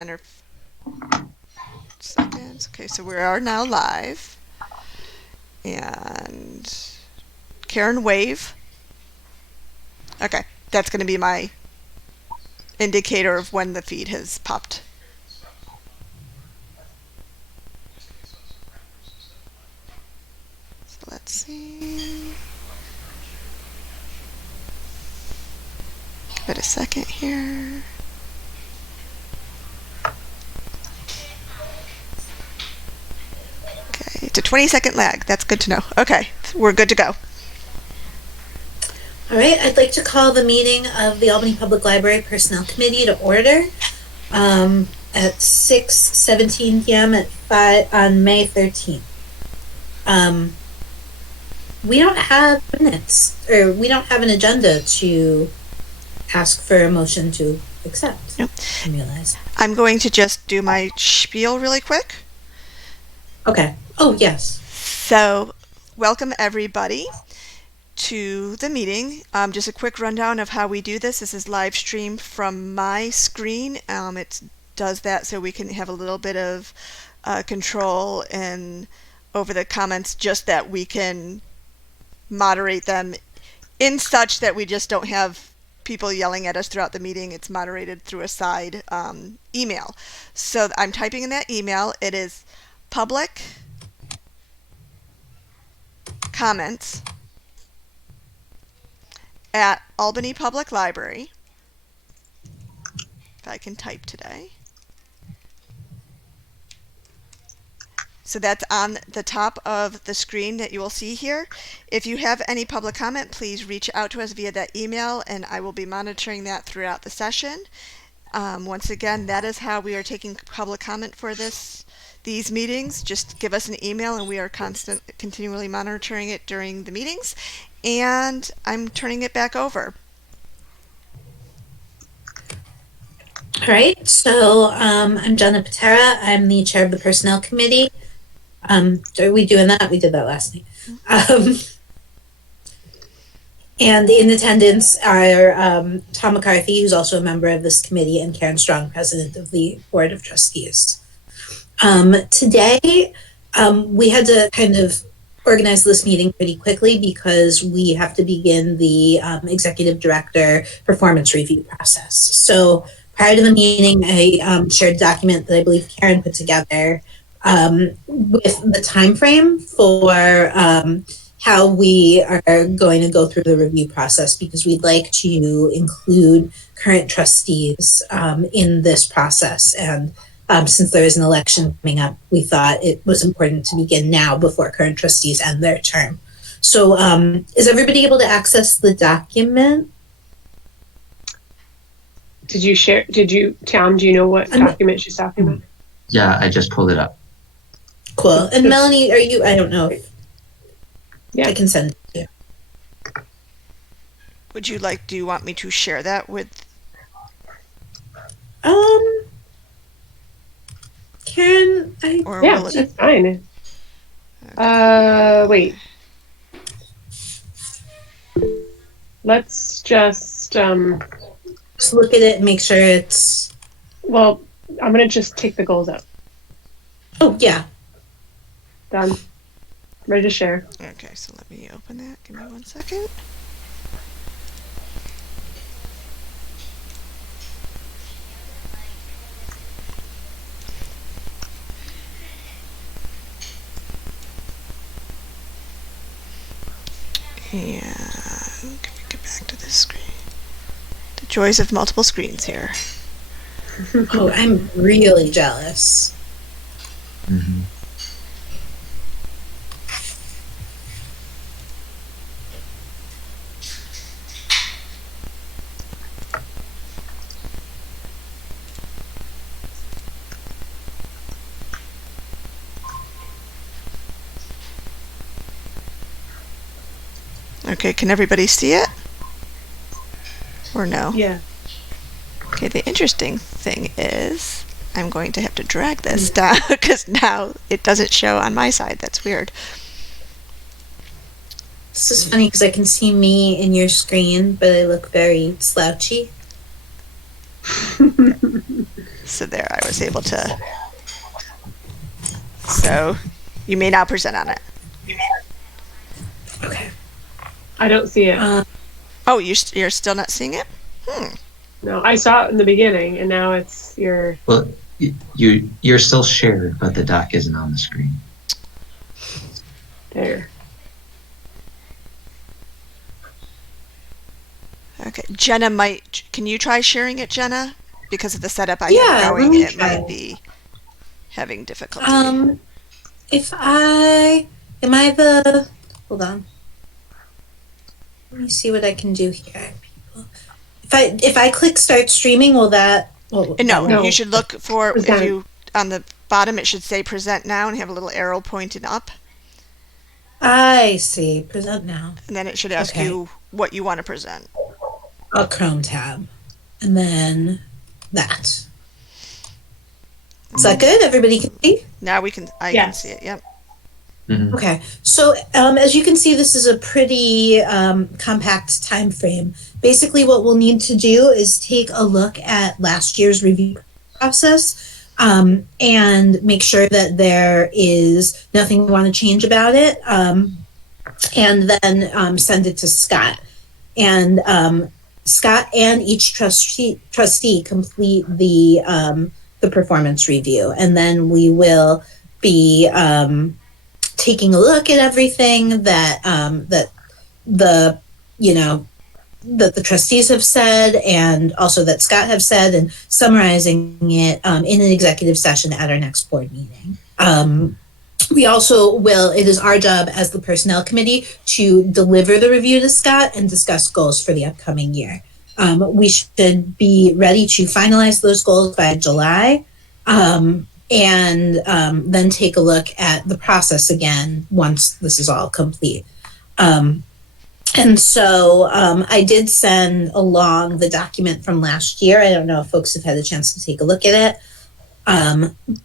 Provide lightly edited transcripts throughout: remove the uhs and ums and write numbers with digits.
Or seconds. Okay, so we are now live. And Karen, wave. Okay, that's going to be my indicator of when the feed has popped. So let's see. Give it a second here. Okay, it's a 20-second lag. That's good to know. Okay, we're good to go. All right, I'd like to call the meeting of the Albany Public Library Personnel Committee to order at 6:17 p.m. on May 13th. We don't have minutes, or we don't have an agenda to ask for a motion to accept. Yep. I realize. I'm going to just do my spiel really quick. Okay. Oh, yes. So, welcome everybody to the meeting. Just a quick rundown of how we do this. This is live stream from my screen. It does that so we can have a little bit of control and over the comments, just that we can moderate them in such that we just don't have people yelling at us throughout the meeting. It's moderated through a side email. So I'm typing in that email. It is public comments at Albany Public Library. If I can type today. So that's on the top of the screen that you will see here. If you have any public comment, please reach out to us via that email, and I will be monitoring that throughout the session. Once again, that is how we are taking public comment for these meetings. Just give us an email, and we are continually monitoring it during the meetings. And I'm turning it back over. All right, so I'm Jenna Patera. I'm the chair of the Personnel Committee. Are we doing that? We did that last night. And in attendance are Tom McCarthy, who's also a member of this committee, and Karen Strong, president of the Board of Trustees. Today, we had to kind of organize this meeting pretty quickly because we have to begin the executive director performance review process. So prior to the meeting, I shared a document that I believe Karen put together with the time frame for how we are going to go through the review process, because we'd like to include current trustees in this process. And since there is an election coming up, we thought it was important to begin now before current trustees end their term. So is everybody able to access the document? Did you share? Tom, do you know what document she's talking about? Yeah, I just pulled it up. Cool. And Melanie, are you, I don't know. Yeah. I can send it to you. Do you want me to share that with? Karen, yeah, that's fine. Okay. Wait. Let's just look at it and make sure it's. Well, I'm gonna just take the goals out. Oh yeah. Done. Ready to share. Okay, so let me open that. Give me 1 second. And can we get back to this screen? The joys of multiple screens here. Oh, I'm really jealous. Mm-hmm. Okay, can everybody see it? Or no? Yeah. Okay, the interesting thing is I'm going to have to drag this down because now it doesn't show on my side. That's weird. This is funny because I can see me in your screen, but I look very slouchy. So there, I was able to. So you may now present on it. Okay. I don't see it. Oh, you're still not seeing it? No, I saw it in the beginning, and now it's your. Well, you're still shared, but the doc isn't on the screen. There. Okay, Jenna might. Can you try sharing it, Jenna? Because of the setup I Yeah, have let going, me it try. might be having difficulty. Am I hold on. Let me see what I can do here. If I click start streaming, will that? No, you should look for Present. if you on the bottom it should say present now and have a little arrow pointing up, I see. Present now. and then it should ask Okay. you what you want to present. A Chrome tab, and then that. Is that good? Everybody can see? Now I can Yes. see it. Yep. Mhm. Okay. So as you can see, this is a pretty compact time frame. Basically, what we'll need to do is take a look at last year's review process and make sure that there is nothing we want to change about it, and then send it to Scott. And Scott and each trustee complete the performance review, and then we will be taking a look at everything that the that the trustees have said, and also that Scott have said, and summarizing it in an executive session at our next board meeting. We also will, it is our job as the personnel committee to deliver the review to Scott and discuss goals for the upcoming year. We should be ready to finalize those goals by July, and then take a look at the process again once this is all complete. And so I did send along the document from last year. I don't know if folks have had a chance to take a look at it.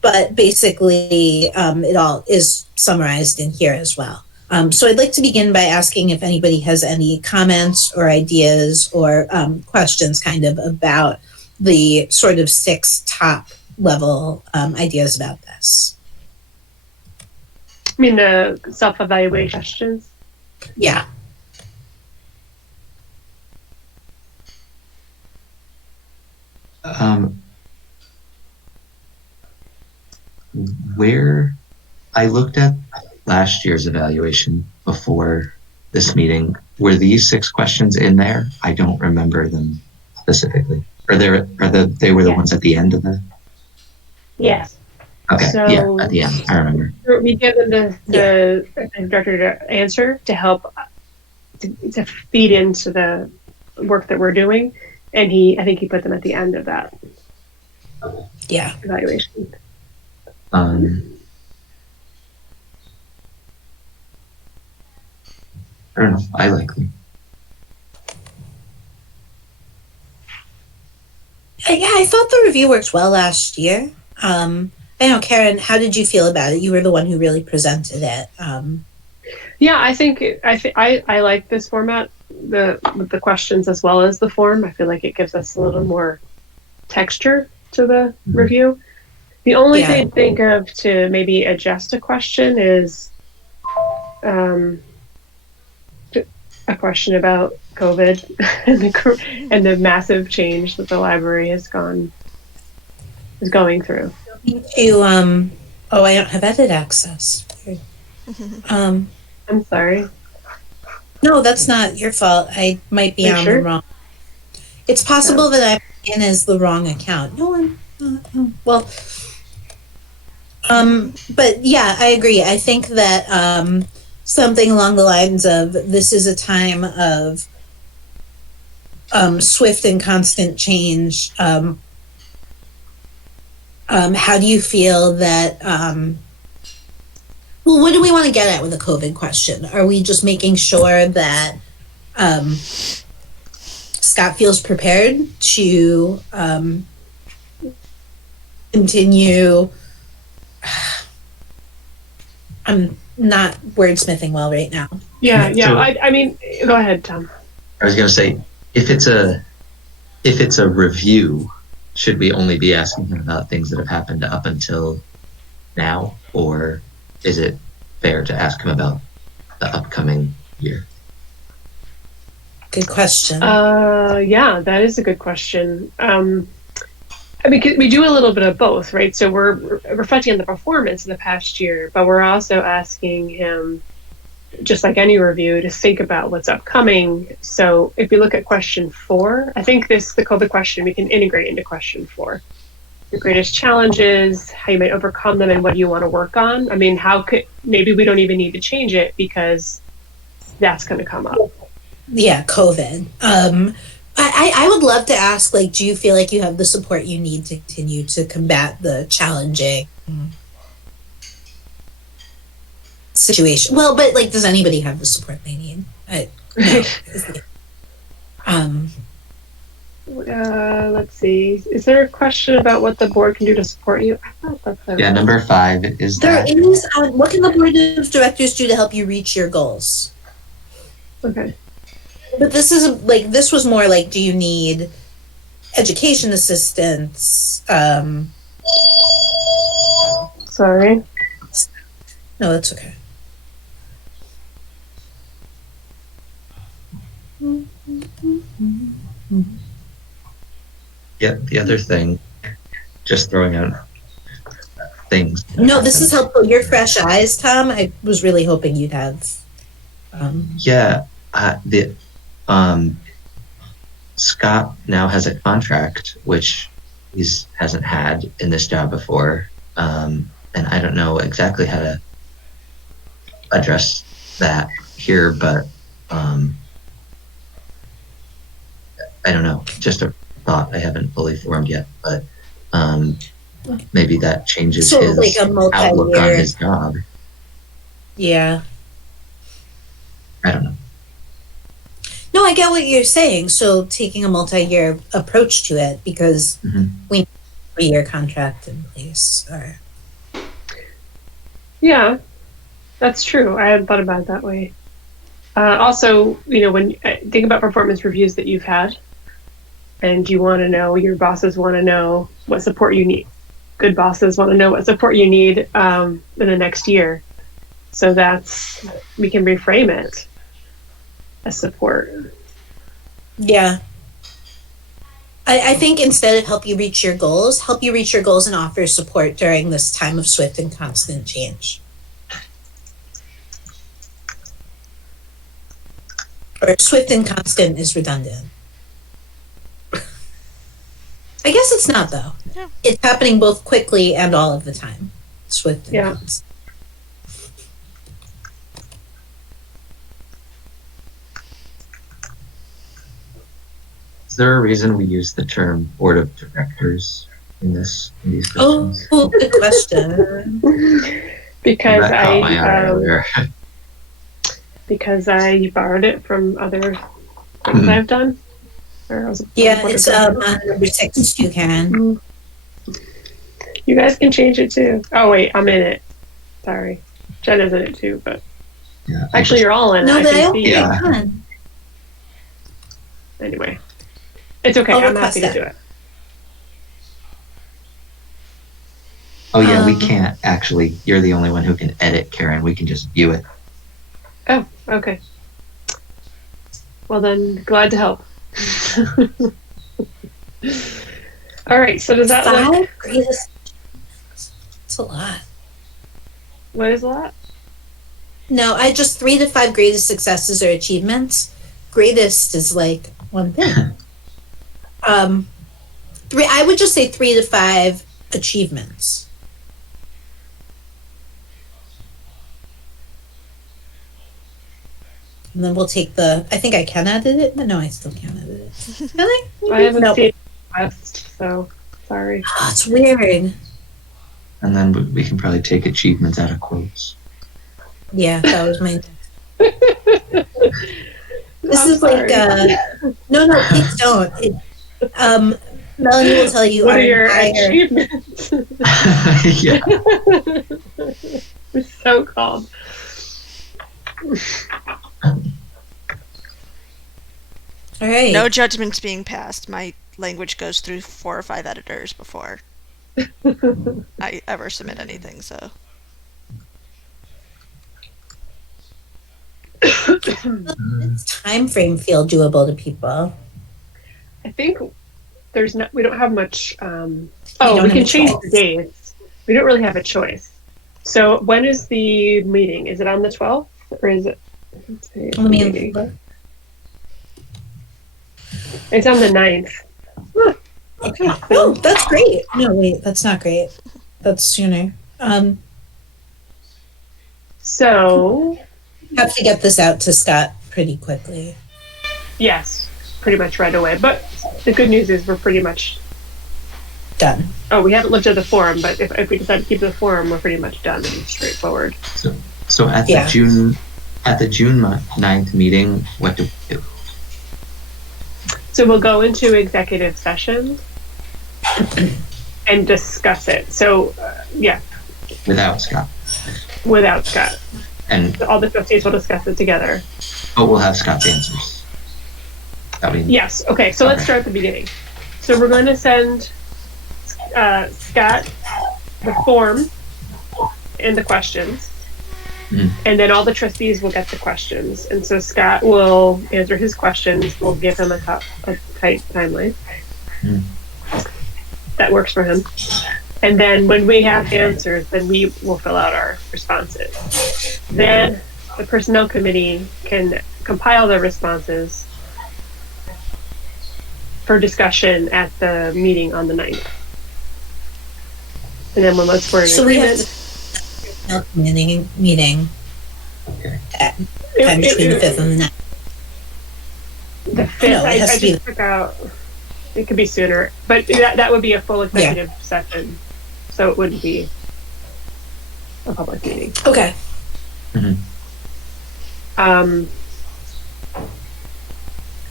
But basically, it all is summarized in here as well. So I'd like to begin by asking if anybody has any comments or ideas or questions kind of about the sort of 6 top level ideas about this. I mean, the self-evaluation questions. Yeah. Where I looked at last year's evaluation before this meeting, were these 6 questions in there? I don't remember them specifically. They were the Yeah. ones at the end of the. Yes. Okay, So- yeah, at the end, I remember. We give them the director to answer to help to feed into the work that we're doing, and I think he put them at the end of that Yeah. evaluation. I don't know. I like them. Yeah, I thought the review worked well last year. I know, Karen, how did you feel about it? You were the one who really presented it. Yeah, I like this format, with the questions as well as the form. I feel like it gives us a little more texture to the review. The only Yeah. thing I think of to maybe adjust a question is a question about COVID and the massive change that the library is going through. I don't have edit access. I'm sorry. No, that's not your fault. I might be You on sure? the wrong. It's possible that I'm in as the wrong account. No one. Well. But yeah, I agree. I think that something along the lines of this is a time of swift and constant change. How do you feel that? Well, what do we want to get at with the COVID question? Are we just making sure that Scott feels prepared to continue? I'm not wordsmithing well right now. Yeah. So- I mean, go ahead, Tom. I was going to say, if it's a review, should we only be asking him about things that have happened up until now, or is it fair to ask him about the upcoming year? Good question. Yeah, that is a good question. I mean, we do a little bit of both, right? So we're reflecting on the performance of the past year, but we're also asking him, just like any review, to think about what's upcoming. So if you look at question 4, I think the COVID question we can integrate into question 4. Your greatest challenges, how you might overcome them, and what you want to work on. I mean, maybe we don't even need to change it because that's going to come up. Yeah, COVID. I would love to ask, like, do you feel like you have the support you need to continue to combat the challenging situation? Well, but like, does anybody have the support they need? No. Let's see. Is there a question about what the board can do to support you? I thought that's Yeah, number 5 is there that. is. What can the board of directors do to help you reach your goals? Okay. But this was more like, do you need education assistance? Sorry. No, that's okay. Yeah, the other thing, just throwing out things. No, this is helpful. Your fresh eyes, Tom. I was really hoping you'd have. Yeah, Scott now has a contract which he hasn't had in this job before, and I don't know exactly how to address that here, but I don't know. Just a thought. I haven't fully formed yet, but maybe that changes his like a outlook on his job. Yeah. I don't know. No, I get what you're saying. So taking a multi-year approach to it, because we need a 3-year contract in place. Or... Yeah, that's true. I hadn't thought about it that way. Also, when think about performance reviews that you've had, and you want to know, your bosses want to know what support you need. Good bosses want to know what support you need in the next year. So we can reframe it as support. Yeah. I think instead of help you reach your goals and offer support during this time of swift and constant change. Or swift and constant is redundant. I guess it's not, though. Yeah. It's happening both quickly and all of the time. Swift and constant. Is there a reason we use the term board of directors in these questions? Oh, good question. Because that caught my eye earlier. Because I borrowed it from other things I've done. It's number 6 too, Karen. You guys can change it too. Oh wait, I'm in it. Sorry, Jen is in it too, but Yeah, actually you're all in it. No, I but can see I it. Anyway, it's okay. I'm happy to do it. Oh yeah, we can't actually. You're the only one who can edit, Karen. We can just view it. Oh, okay. Well then, glad to help. All right. So does that 5 look? greatest? It's a lot. What is that? No, I just 3 to 5 greatest successes or achievements. Greatest is like one thing. 3. I would just say 3 to 5 achievements. And then we'll take I think I can edit it. No, I still can't edit it. Can I? I haven't No. seen the rest, so sorry. Oh, it's weird. And then we can probably take achievements out of quotes. Yeah, that was my. This I'm is like sorry. no, please don't. Melanie will tell you. What are your entire- achievements? Yeah. It's so called. All right. No judgments being passed. My language goes through 4 or 5 editors before I ever submit anything. So Does time frame feel doable to people? I think we don't have much. We We don't have can a change choice. the dates. We don't really have a choice. So when is the meeting? Is it on the 12th or is it? Let me look. It's on the 9th. Huh. Okay. Oh, that's great. No, wait, that's not great. That's sooner. So Have to get this out to Scott pretty quickly. yes, pretty much right away. But the good news is we're pretty much Done. Oh, we haven't looked at the forum, but if we decide to keep the forum, we're pretty much done. It's straightforward. So at Yeah. the June 9th meeting, what do we do? So we'll go into executive session and discuss it. So, yeah, Without Scott? without Scott. And All the trustees will discuss it together. we'll have Scott's answers. Yes. Okay. So let's Okay. start at the beginning. So we're going to send Scott the form and the questions. Mhm. And then all the trustees will get the questions. And so Scott will answer his questions. We'll give him a tight timeline. Mhm. That works for him. And then when we have answers, then we will fill out our responses. Then the personnel committee can compile their responses for discussion at the meeting on the 9th. And then once we're in So we have agreement, meeting Okay. time between the 5th and the 9th. the 5th, No, it has I to be- just took out, it could be sooner, but that would be a full executive session. So it wouldn't be a public meeting. Okay. Mhm.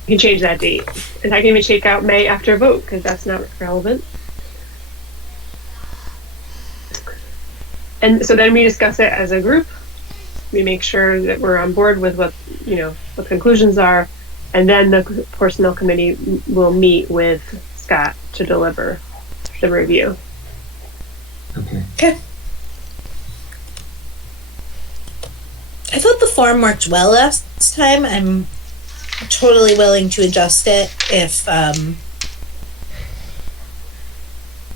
You can change that date. And I can even take out May after a vote because that's not relevant. And so then we discuss it as a group. We make sure that we're on board with what the conclusions are. And then the personnel committee will meet with Scott to deliver the review. Okay. Okay. I thought the form worked well last time. I'm totally willing to adjust it if there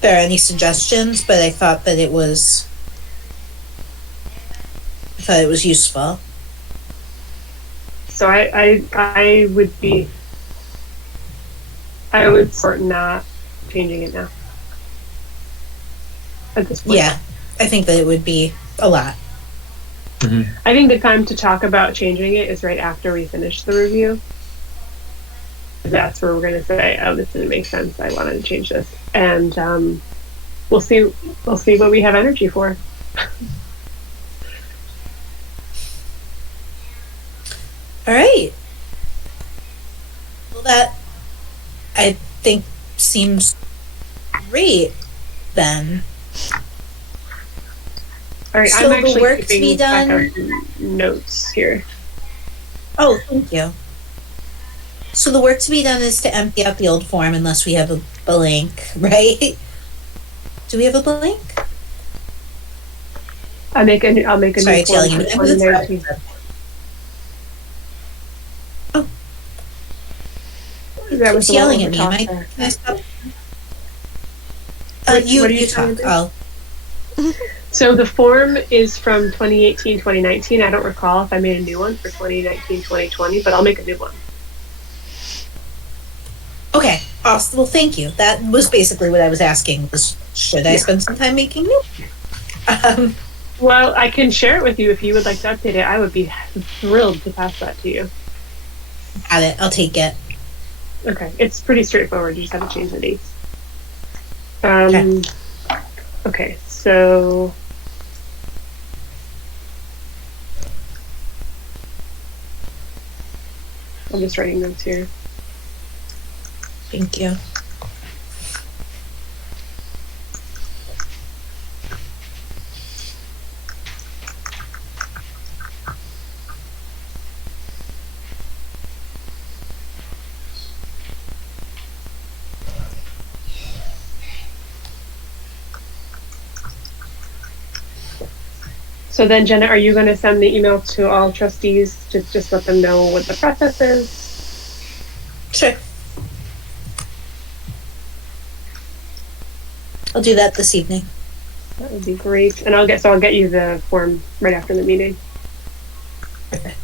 are any suggestions, but I thought that it was useful. So I would support not changing it now. At this point. Yeah, I think that it would be a lot. Mhm. I think the time to talk about changing it is right after we finish the review. That's where we're going to say, "Oh, this didn't make sense. I wanted to change this," and we'll see what we have energy for. All right. Well, that I think seems great then. All right, So I'm the actually work to keeping be back done- our notes here. Oh, thank you. So the work to be done is to empty out the old form unless we have a blank, right? Do we have a blank? I'll make a Sorry, new it's form yelling for at me. 2019. Oh. That was It's a little yelling at me. overtalk Can there. I stop? What are You you talk. trying to So the form is from 2018, 2019. I don't recall if I made a new one for 2019, 2020, but I'll make a new one. Okay, awesome. Well, thank you. That was basically what I was asking. Was should I Yeah. spend some time making new? Well, I can share it with you if you would like to update it. I would be thrilled to pass that to you. Got it. I'll take it. Okay, it's pretty straightforward. You just have to change the dates. Okay, so I'm just writing notes here. Thank you. So then, Jenna, are you going to send the email to all trustees to just let them know what the process is? Sure. I'll do that this evening. That would be great. And I'll get you the form right after the meeting. Perfect.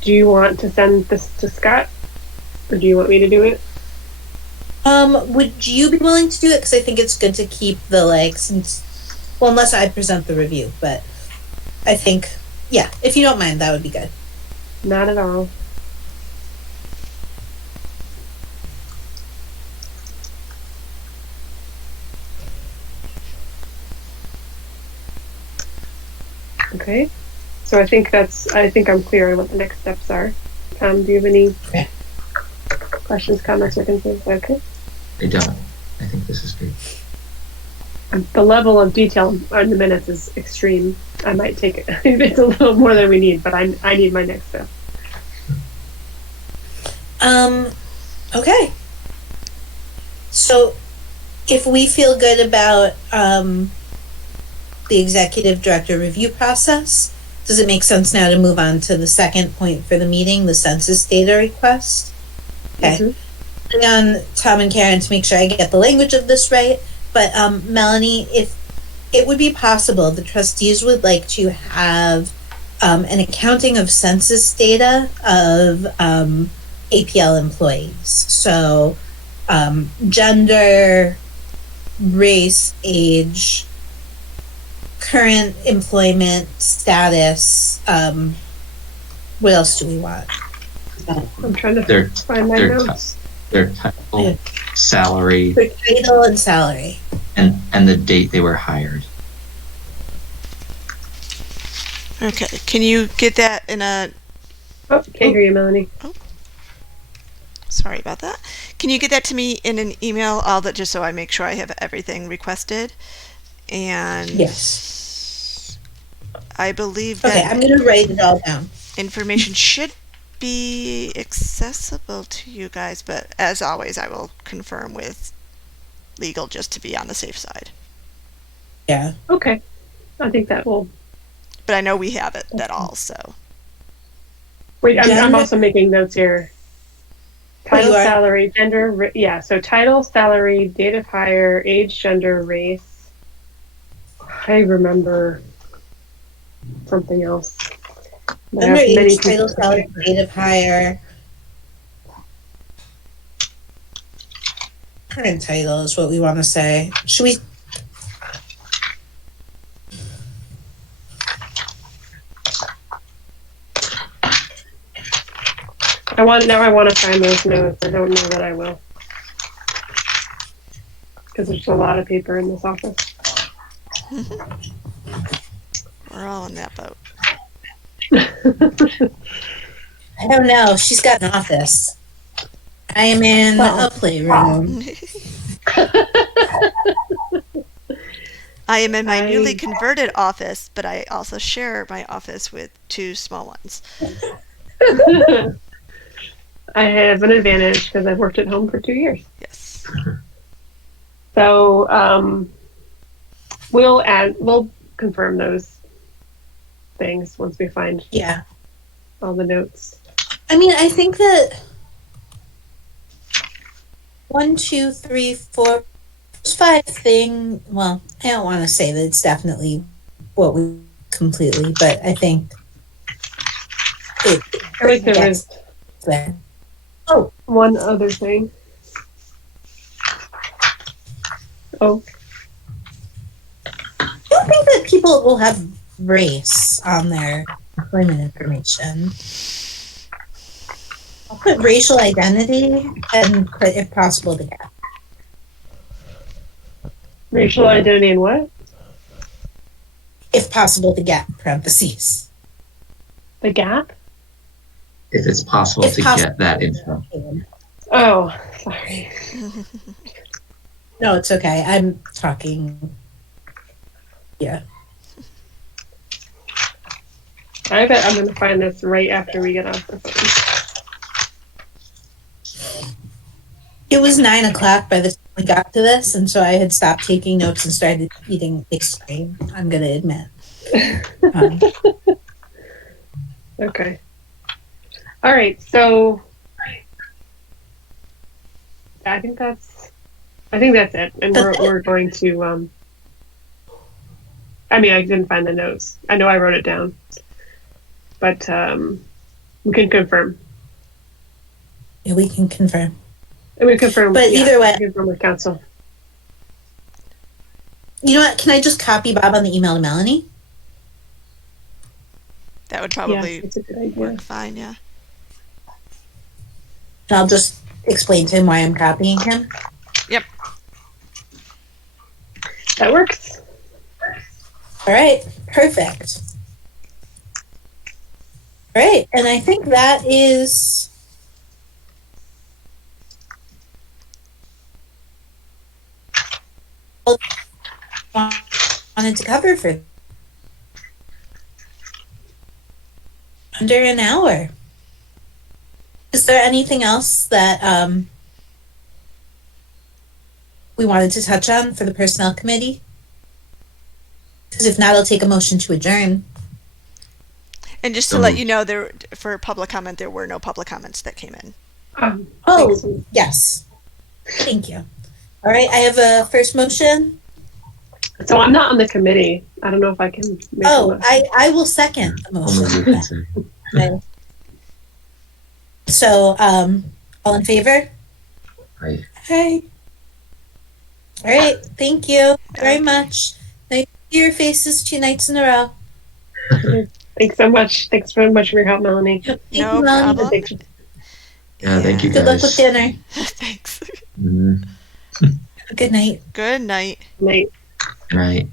Do you want to send this to Scott, or do you want me to do it? Would you be willing to do it? Because I think it's good to keep the unless I present the review, but I think, yeah, if you don't mind, that would be good. Not at all. Okay. So I think I'm clear on what the next steps are. Do you have any questions, comments, or concerns? Okay. I don't. I think this is good. The level of detail on the minutes is extreme. I might take it. It's a little more than we need, but I need my next step. Okay. So if we feel good about the executive director review process, does it make sense now to move on to the second point for the meeting, the census data request? Okay. Mm-hmm. On Tom and Karen to make sure I get the language of this right. But Melanie, if it would be possible, the trustees would like to have an accounting of census data of APL employees. So gender, race, age, current employment status. What else do we want? I'm trying to find my notes. Their title, salary. Their title and salary. And the date they were hired. Okay, can you get that in a... Oh, can't hear you, Melanie. Oh. Sorry about that. Can you get that to me in an email, just so I make sure I have everything requested? And yes, I believe that... Okay, I'm going to write it all down. Information should be accessible to you guys, but as always, I will confirm with legal just to be on the safe side. Yeah. Okay. I think that will... But I know we have it at all, so... Wait, I'm also making notes here. Title, salary, gender... Yeah, so title, salary, date of hire, age, gender, race. I remember something else. Under age, title, salary, date of hire. Current title is what we want to say. Should we... I want to find those notes. I don't know that I will. Because there's a lot of paper in this office. We're all in that boat. I don't know. She's got an office. I am in a playroom. I am in my newly converted office, but I also share my office with two small ones. I have an advantage because I've worked at home for 2 years. Yes. So we'll confirm those things once we find all the notes. I mean, I think that 1, 2, 3, 4, 5 thing. Well, I don't want to say that it's definitely what we completely, but I think it. I think there is. Oh, one other thing. Oh. I don't think that people will have race on their employment information. I'll put racial identity and put, if possible, the gap. Racial identity and what? If possible, the gap, parentheses. The gap? If it's possible to get that info. Oh, sorry. No, it's okay. I'm talking. Yeah. I bet I'm going to find this right after we get off the phone. It was 9 o'clock by the time we got to this, and so I had stopped taking notes and started eating ice cream. I'm going to admit. Okay. All right. So I think that's it. And we're going to. I mean, I didn't find the notes. I know I wrote it down, but we can confirm. Yeah, we can confirm. And we confirm. But either way, confirm with council. You know what? Can I just copy Bob on the email to Melanie? That would probably that's a good idea. work fine, yeah. And I'll just explain to him why I'm copying him. Yep. That works. All right, perfect. All right, and I think that is all I wanted to cover for under an hour. Is there anything else that we wanted to touch on for the Personnel Committee? Because if not, I'll take a motion to adjourn. And just to let you know, for public comment, there were no public comments that came in. Yes. Thank you. All right, I have a first motion. So I'm not on the committee. I don't know if I can make a motion. I will second the Only you can say. motion. So, all in favor? Right. Hi. All right, thank you very much. Nice to see your faces 2 nights in a row. Thanks so much. Thanks very much for your help, Melanie. Thank No you, Melanie. problem. Yeah, thank you Good luck with guys. dinner. Thanks. Mhm. Good night. Good night. Night. Right.